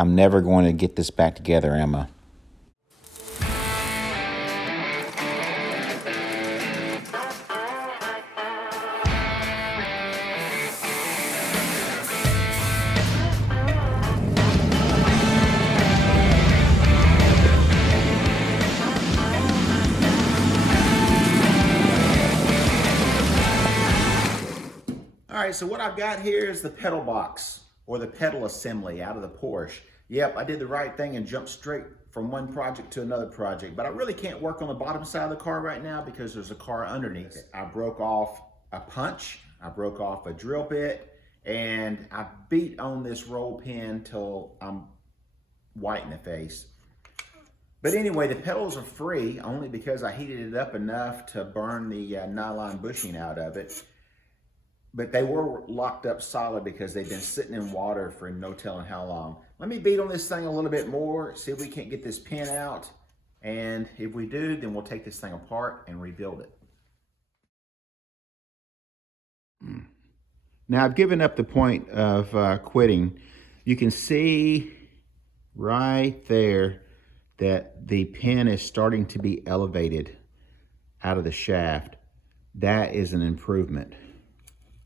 I'm never going to get this back together, am I? All right, so what I've got here is the pedal box, or the pedal assembly out of the Porsche. Yep, I did the right thing and jumped straight from one project to another project, but I really can't work on the bottom side of the car right now because there's a car underneath it. I broke off a punch, I broke off a drill bit, and I beat on this roll pin till I'm white in the face. But anyway, the pedals are free only because I heated it up enough to burn the nylon bushing out of it. But they were locked up solid because they've been sitting in water for no telling how long. Let me beat on this thing a little bit more, see if we can't get this pin out. And if we do, then we'll take this thing apart and rebuild it. Now I've given up the point of quitting. You can see right there that the pin is starting to be elevated out of the shaft. That is an improvement.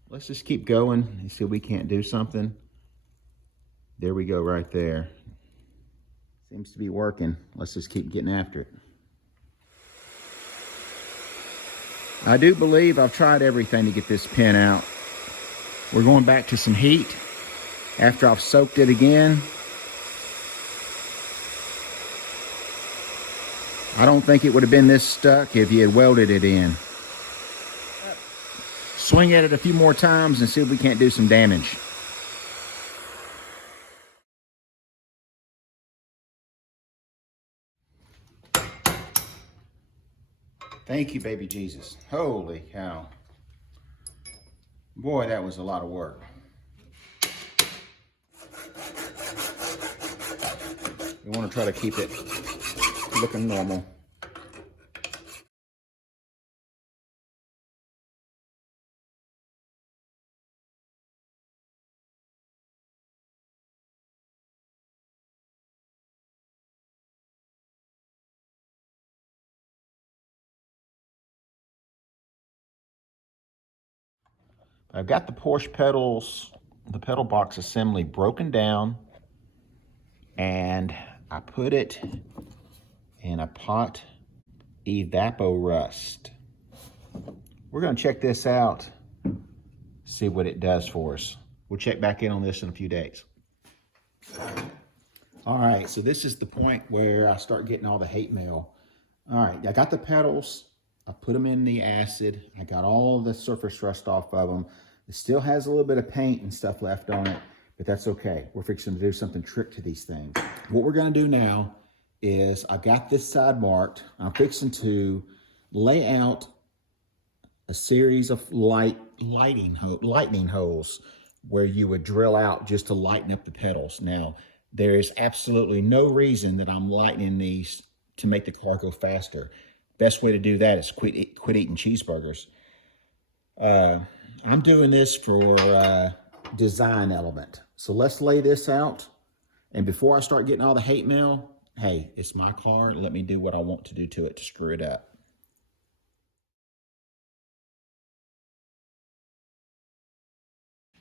Let's just keep going and see if we can't do something. There we go right there. Seems to be working. Let's just keep getting after it. I do believe I've tried everything to get this pin out. We're going back to some heat after I've soaked it again. I don't think it would have been this stuck if you had welded it in. Swing at it a few more times and see if we can't do some damage. Thank you, baby Jesus. Holy cow. Boy, that was a lot of work. We want to try to keep it looking normal. I've got the Porsche pedals, the pedal box assembly broken down, and I put it in a pot evaporust. We're going to check this out, see what it does for us. We'll check back in on this in a few days. All right, so this is the point where I start getting all the hate mail. All right, I got the pedals. I put them in the acid. I got all the surface rust off of them. It still has a little bit of paint and stuff left on it, but that's okay. We're fixing to do something trick to these things. What we're going to do now is I got this side marked. I'm fixing to lay out a series of lightning holes where you would drill out just to lighten up the pedals. Now, there is absolutely no reason that I'm lightening these to make the car go faster. Best way to do that is quit eating cheeseburgers. I'm doing this for design element. So let's lay this out. And before I start getting all the hate mail, hey, it's my car. Let me do what I want to do to it to screw it up.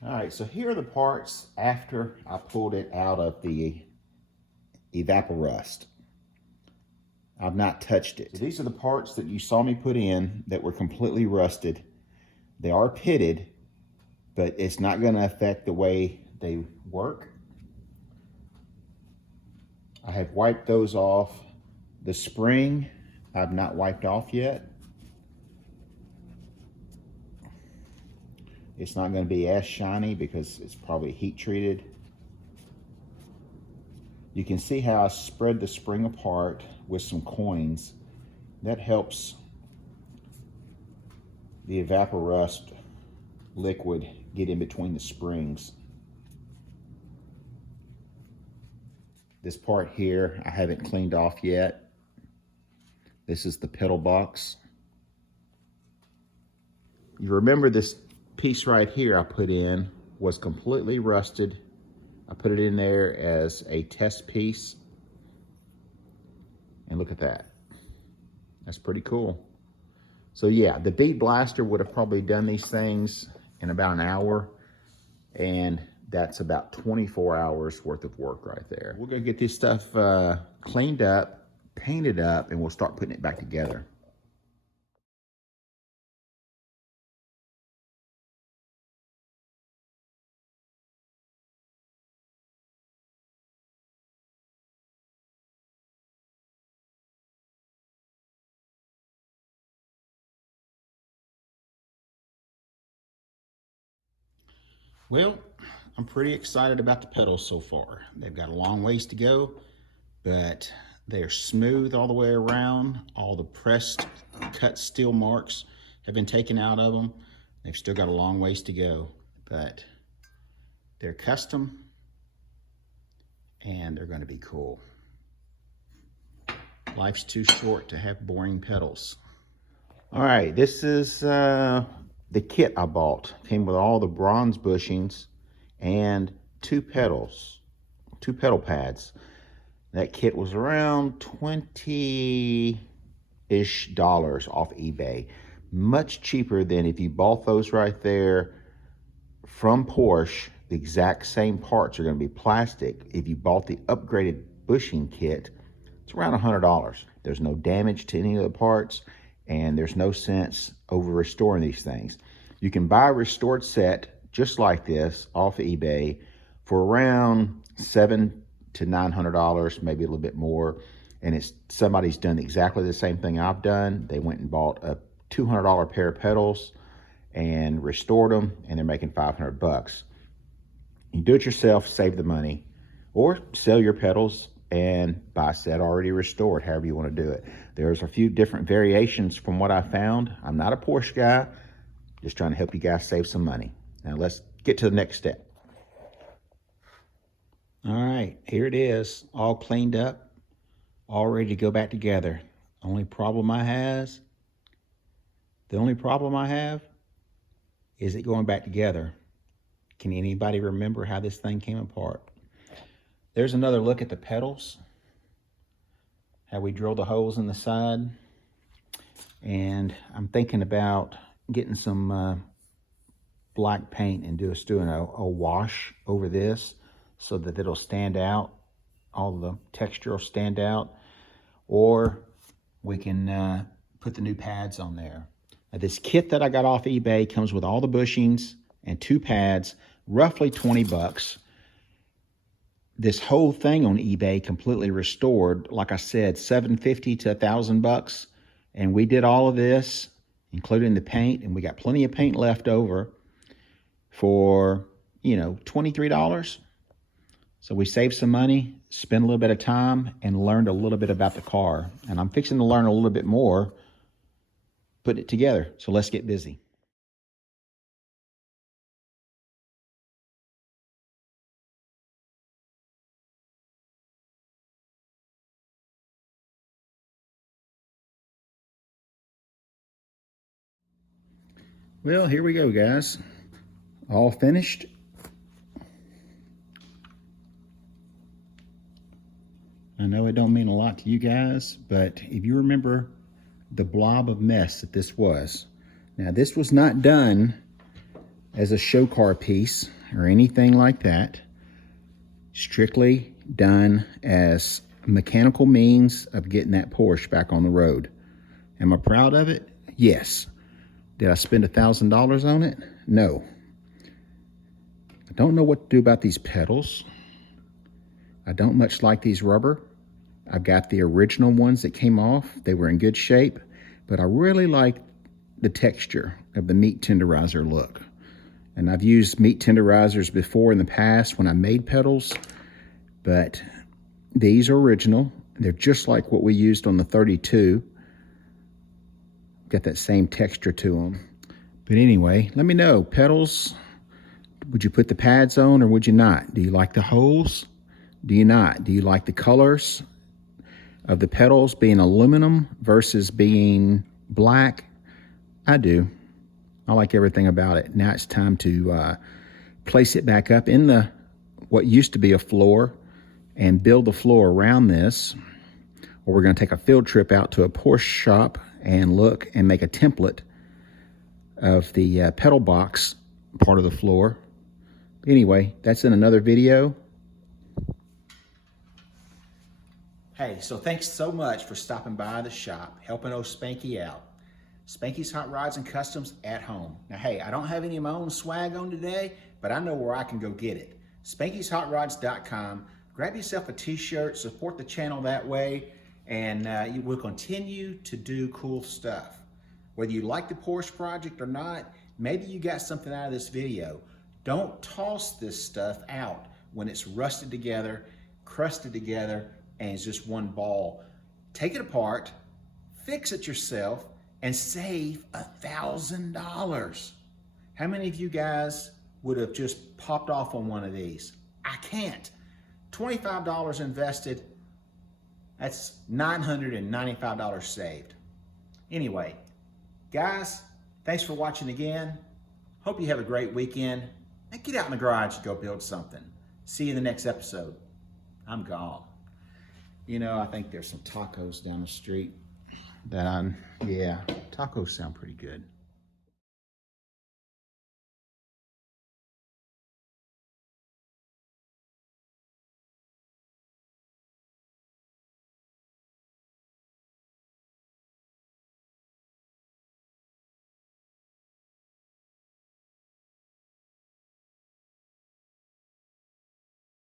All right, so here are the parts after I pulled it out of the evaporust. I've not touched it. So these are the parts that you saw me put in that were completely rusted. They are pitted, but it's not going to affect the way they work. I have wiped those off. The spring, I've not wiped off yet. It's not going to be as shiny because it's probably heat treated. You can see how I spread the spring apart with some coins. That helps the evaporust liquid get in between the springs. This part here I haven't cleaned off yet. This is the pedal box. You remember this piece right here I put in was completely rusted. I put it in there as a test piece. And look at that. That's pretty cool. So yeah, the Beat Blaster would have probably done these things in about an hour. And that's about 24 hours worth of work right there. We're gonna get this stuff cleaned up, painted up, and we'll start putting it back together. Well, I'm pretty excited about the pedals so far. They've got a long ways to go, but they're smooth all the way around. All the pressed cut steel marks have been taken out of them. They've still got a long ways to go, but they're custom and they're going to be cool. Life's too short to have boring pedals. All right, this is the kit I bought. Came with all the bronze bushings and two pedal pads. That kit was around $20-ish off eBay. Much cheaper than if you bought those right there from Porsche. The exact same parts are going to be plastic. If you bought the upgraded bushing kit, it's around $100. There's no damage to any of the parts, and there's no sense over restoring these things. You can buy a restored set just like this off of eBay for around $700 to $900, maybe a little bit more. And it's somebody's done exactly the same thing I've done. They went and bought a $200 pair of pedals and restored them, and they're making 500 bucks. You do it yourself, save the money, or sell your pedals and buy a set already restored, however you want to do it. There's a few different variations from what I found. I'm not a Porsche guy, just trying to help you guys save some money. Now let's get to the next step. All right, here it is, all cleaned up, all ready to go back together. The only problem I have is it going back together. Can anybody remember how this thing came apart? There's another look at the pedals, how we drilled the holes in the side. And I'm thinking about getting some black paint and doing a wash over this so that it'll stand out, all the texture will stand out, or we can put the new pads on there. Now, this kit that I got off eBay comes with all the bushings and two pads, roughly 20 bucks. This whole thing on eBay completely restored, like I said, $750 to $1,000 and we did all of this including the paint, and we got plenty of paint left over for, you know, $23. So we saved some money, spent a little bit of time, and learned a little bit about the car. And I'm fixing to learn a little bit more, put it together. So let's get busy. Well, here we go, guys. All finished. I know it don't mean a lot to you guys, but if you remember the blob of mess that this was. Now, this was not done as a show car piece or anything like that. Strictly done as mechanical means of getting that Porsche back on the road. Am I proud of it? Yes. Did I spend $1,000 on it? No. I don't know what to do about these pedals. I don't much like these rubber. I've got the original ones that came off. They were in good shape, but I really like the texture of the meat tenderizer look. And I've used meat tenderizers before in the past when I made pedals, but these are original. They're just like what we used on the 32. Got that same texture to them. But anyway, let me know, pedals, would you put the pads on or would you not? Do you like the holes? Do you not? Do you like the colors of the pedals being aluminum versus being black? I do. I like everything about it. Now it's time to place it back up in the what used to be a floor and build the floor around this, or we're going to take a field trip out to a Porsche shop and look and make a template of the pedal box part of the floor. Anyway, that's in another video. Hey, so thanks so much for stopping by the shop, helping old Spanky out. Spanky's Hot Rods and Customs at home. Now, hey, I don't have any of my own swag on today, but I know where I can go get it. Spanky'sHotRods.com. Grab yourself a t-shirt, support the channel that way, and you will continue to do cool stuff. Whether you like the Porsche project or not, maybe you got something out of this video. Don't toss this stuff out when it's rusted together, crusted together, and it's just one ball. Take it apart, fix it yourself, and save $1,000. How many of you guys would have just popped off on one of these? I can't. $25 invested, that's $995 saved. Anyway, guys, thanks for watching again. Hope you have a great weekend. And get out in the garage and go build something. See you in the next episode. I'm gone. You know, I think there's some tacos down the street that yeah, tacos sound pretty good.